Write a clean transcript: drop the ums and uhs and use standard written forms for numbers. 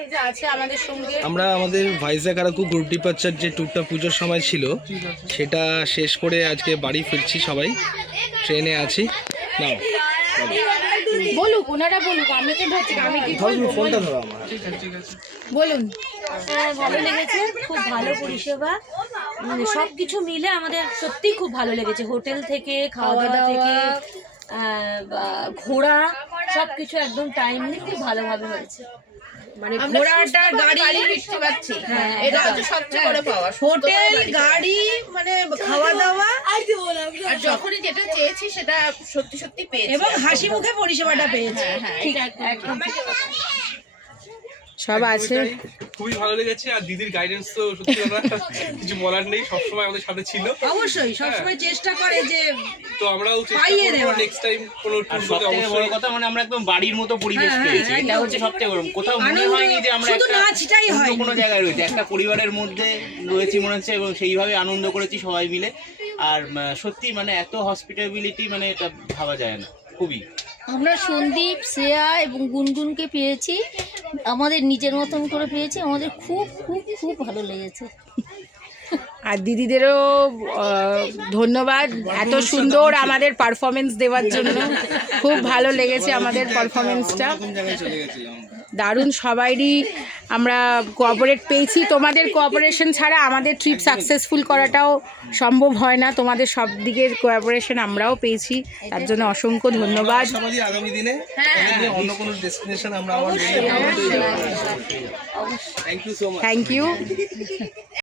এই যে আছে আমাদের সঙ্গে। আমরা আমাদের ভাইজ্যাগ আরাকু গ্রুপ ডিপার্চার যে ট্যুরটা পুজোর সময় ছিল সেটা শেষ করে আজকে বাড়ি ফিরছি, সবাই ট্রেনে আছি। নাও বলুক, ওনারা বলুক, আমি তো ধরছি, আমি কি বলবো? ফোনটা ধরো আমার। বলুন। ভালো লেগেছে, খুব ভালো পরিষেবা, সব কিছু মিলে আমাদের সত্যি খুব ভালো লেগেছে। হোটেল থেকে, খাওয়া দাওয়া থেকে, ঘোরা, সবকিছু একদম টাইমলি খুব ভালোভাবে হয়েছে। মানে ঘোড়াটা গাড়ি ফিরতে পারছি, হ্যাঁ, এটা হচ্ছে সবচেয়ে বড় পাওয়া। হোটেল, গাড়ি, মানে খাওয়া দাওয়া, আর যখনই যেটা চেয়েছি সেটা সত্যি সত্যি পেয়েছি এবং হাসি মুখে পরিষেবাটা পেয়েছে। ঠিক একদম সব আছে। খুবই ভালো লেগেছে। আর দিদির গাইডেন্স তো সত্যি কথা কিছু বলার নেই, সবসময় আমাদের সাথে ছিল। অবশ্যই সবসময় চেষ্টা করে যে তো আমরাও পাইয়ে চেষ্টা দেওয়া। করব নেক্সট টাইম কোনো আর ট্যুর করতে। সবথেকে বড় কথা মানে আমরা একদম বাড়ির মতো পরিবেশ পেয়েছি, এটা হচ্ছে সবথেকে বড়। কোথাও মনে হয়নি যে আমরা শুধু একটা নাচটাই অন্য হয় কোনো জায়গায় রয়েছে, একটা পরিবারের মধ্যে রয়েছি মনে হচ্ছে, এবং সেইভাবে আনন্দ করেছি সবাই মিলে। আর সত্যি মানে এত হসপিটাবিলিটি মানে এটা ভাবা যায় না, খুবই। আমরা সন্দীপ, শ্রেয়া এবং গুনগুনকে পেয়েছি, আমাদের নিজের মতন করে পেয়েছি, আমাদের খুব খুব খুব ভালো লেগেছে। আর দিদিদেরও ধন্যবাদ এত সুন্দর আমাদের পারফরমেন্স দেওয়ার জন্য। খুব ভালো লেগেছে আমাদের পারফরমেন্সটা, দারুণ। সবাইরই আমরা কোঅপারেট পেয়েছি। তোমাদের কোঅপারেশন ছাড়া আমাদের ট্রিপ সাকসেসফুল করাটাও সম্ভব হয় না, তোমাদের সব দিকের কোঅপারেশন আমরাও পেয়েছি, তার জন্য অসংখ্য ধন্যবাদ। আশাবাদী আগামী দিনে অন্য কোনো ডেস্টিনেশন আমরা আবার অবশ্যই। Thank you so much. Thank you.